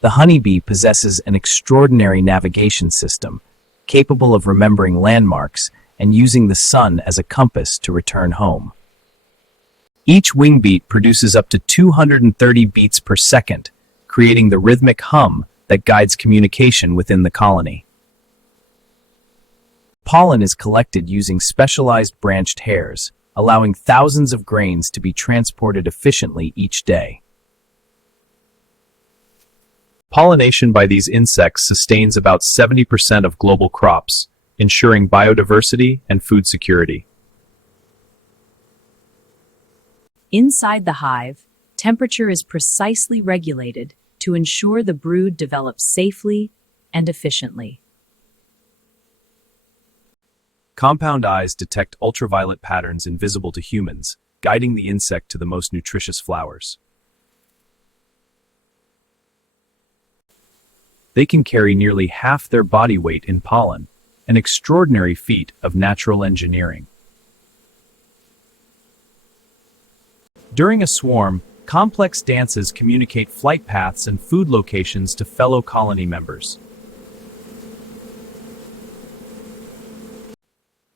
The honeybee possesses an extraordinary navigation system, capable of remembering landmarks and using the sun as a compass to return home. Each wing beat produces up to 230 beats per second, creating the rhythmic hum that guides communication within the colony. Pollen is collected using specialized branched hairs, allowing thousands of grains to be transported efficiently each day. Pollination by these insects sustains about 70% of global crops, ensuring biodiversity and food security. Inside the hive, temperature is precisely regulated to ensure the brood develops safely and efficiently. Compound eyes detect ultraviolet patterns invisible to humans, guiding the insect to the most nutritious flowers. They can carry nearly half their body weight in pollen, an extraordinary feat of natural engineering. During a swarm, complex dances communicate flight paths and food locations to fellow colony members.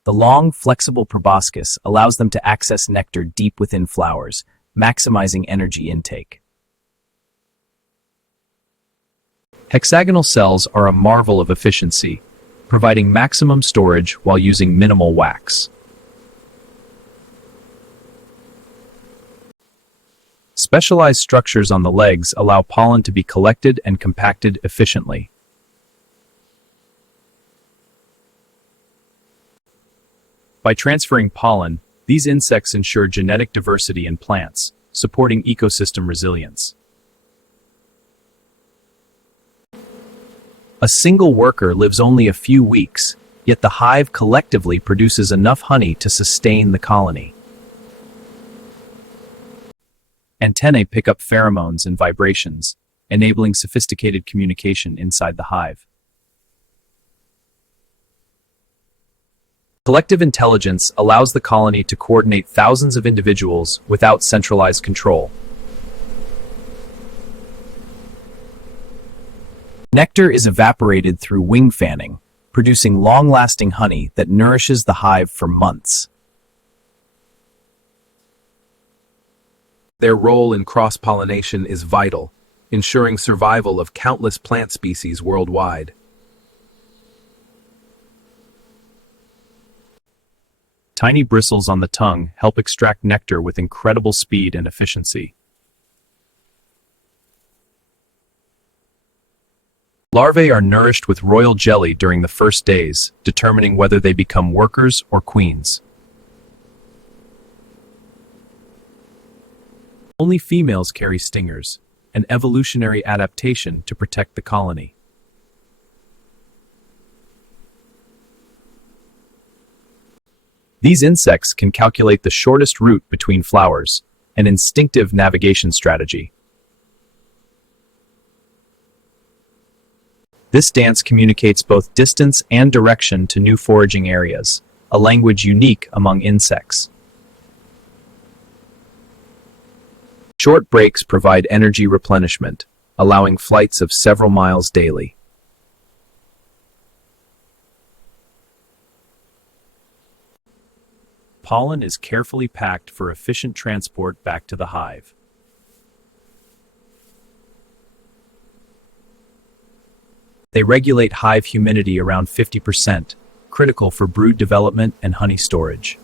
The long, flexible proboscis allows them to access nectar deep within flowers, maximizing energy intake. Hexagonal cells are a marvel of efficiency, providing maximum storage while using minimal wax. Specialized structures on the legs allow pollen to be collected and compacted efficiently. By transferring pollen, these insects ensure genetic diversity in plants, supporting ecosystem resilience. A single worker lives only a few weeks, yet the hive collectively produces enough honey to sustain the colony. Antennae pick up pheromones and vibrations, enabling sophisticated communication inside the hive. Collective intelligence allows the colony to coordinate thousands of individuals without centralized control. Nectar is evaporated through wing fanning, producing long-lasting honey that nourishes the hive for months. Their role in cross-pollination is vital, ensuring survival of countless plant species worldwide. Tiny bristles on the tongue help extract nectar with incredible speed and efficiency. Larvae are nourished with royal jelly during the first days, determining whether they become workers or queens. Only females carry stingers, an evolutionary adaptation to protect the colony. These insects can calculate the shortest route between flowers, an instinctive navigation strategy. This dance communicates both distance and direction to new foraging areas, a language unique among insects. Short breaks provide energy replenishment, allowing flights of several miles daily. Pollen is carefully packed for efficient transport back to the hive. They regulate hive humidity around 50%, critical for brood development and honey storage.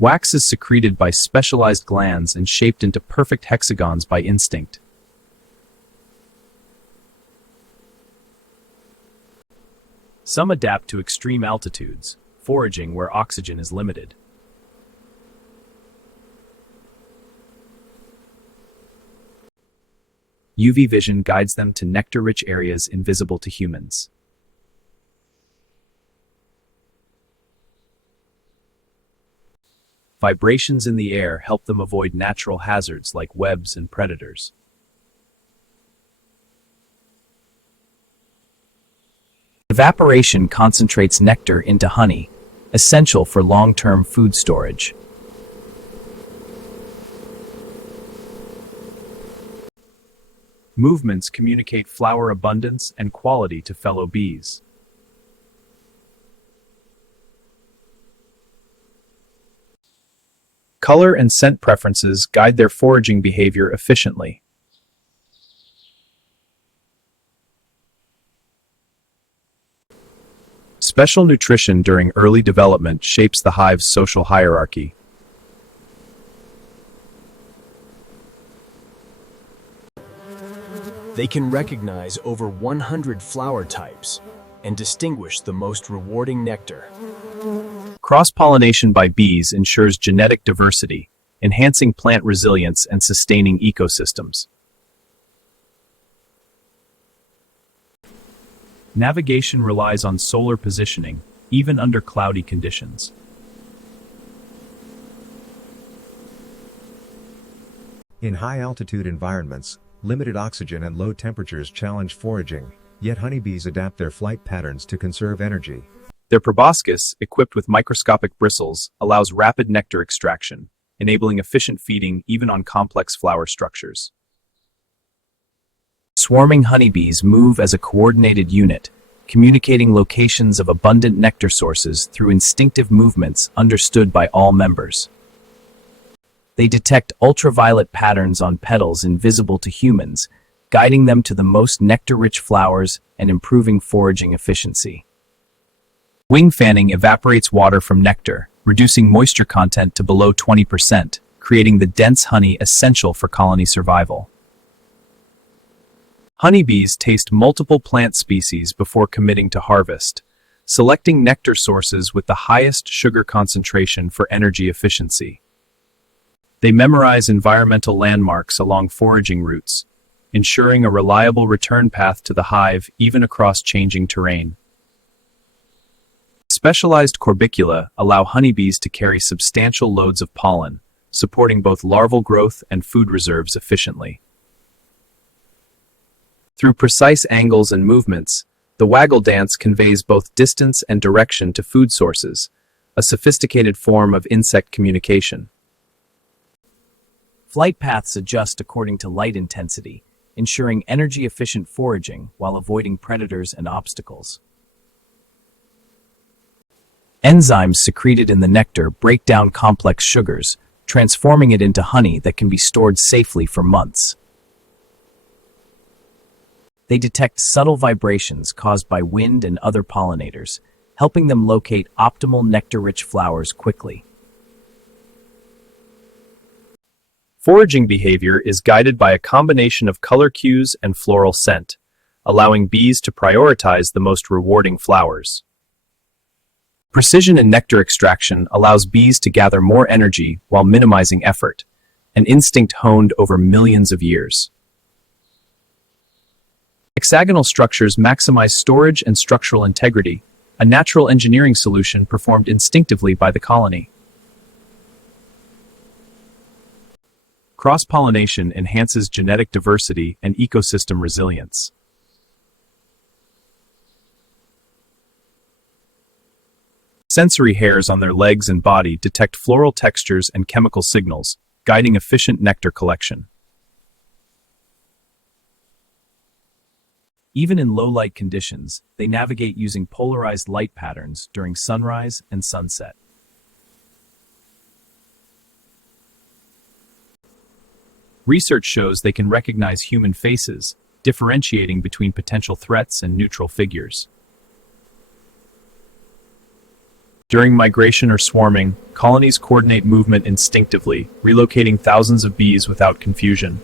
Wax is secreted by specialized glands and shaped into perfect hexagons by instinct. Some adapt to extreme altitudes, foraging where oxygen is limited. UV vision guides them to nectar-rich areas invisible to humans. Vibrations in the air help them avoid natural hazards like webs and predators. Evaporation concentrates nectar into honey, essential for long-term food storage. Movements communicate flower abundance and quality to fellow bees. Color and scent preferences guide their foraging behavior efficiently. Special nutrition during early development shapes the hive's social hierarchy. They can recognize over 100 flower types and distinguish the most rewarding nectar. Cross-pollination by bees ensures genetic diversity, enhancing plant resilience and sustaining ecosystems. Navigation relies on solar positioning, even under cloudy conditions. In high-altitude environments, limited oxygen and low temperatures challenge foraging, yet honeybees adapt their flight patterns to conserve energy. Their proboscis, equipped with microscopic bristles, allows rapid nectar extraction, enabling efficient feeding even on complex flower structures. Swarming honeybees move as a coordinated unit, communicating locations of abundant nectar sources through instinctive movements understood by all members. They detect ultraviolet patterns on petals invisible to humans, guiding them to the most nectar-rich flowers and improving foraging efficiency. Wing fanning evaporates water from nectar, reducing moisture content to below 20%, creating the dense honey essential for colony survival. Honeybees taste multiple plant species before committing to harvest, selecting nectar sources with the highest sugar concentration for energy efficiency. They memorize environmental landmarks along foraging routes, ensuring a reliable return path to the hive even across changing terrain. Specialized corbicula allow honeybees to carry substantial loads of pollen, supporting both larval growth and food reserves efficiently. Through precise angles and movements, the waggle dance conveys both distance and direction to food sources, a sophisticated form of insect communication. Flight paths adjust according to light intensity, ensuring energy-efficient foraging while avoiding predators and obstacles. Enzymes secreted in the nectar break down complex sugars, transforming it into honey that can be stored safely for months. They detect subtle vibrations caused by wind and other pollinators, helping them locate optimal nectar-rich flowers quickly. Foraging behavior is guided by a combination of color cues and floral scent, allowing bees to prioritize the most rewarding flowers. Precision in nectar extraction allows bees to gather more energy while minimizing effort, an instinct honed over millions of years. Hexagonal structures maximize storage and structural integrity, a natural engineering solution performed instinctively by the colony. Cross-pollination enhances genetic diversity and ecosystem resilience. Sensory hairs on their legs and body detect floral textures and chemical signals, guiding efficient nectar collection. Even in low-light conditions, they navigate using polarized light patterns during sunrise and sunset. Research shows they can recognize human faces, differentiating between potential threats and neutral figures. During migration or swarming, colonies coordinate movement instinctively, relocating thousands of bees without confusion.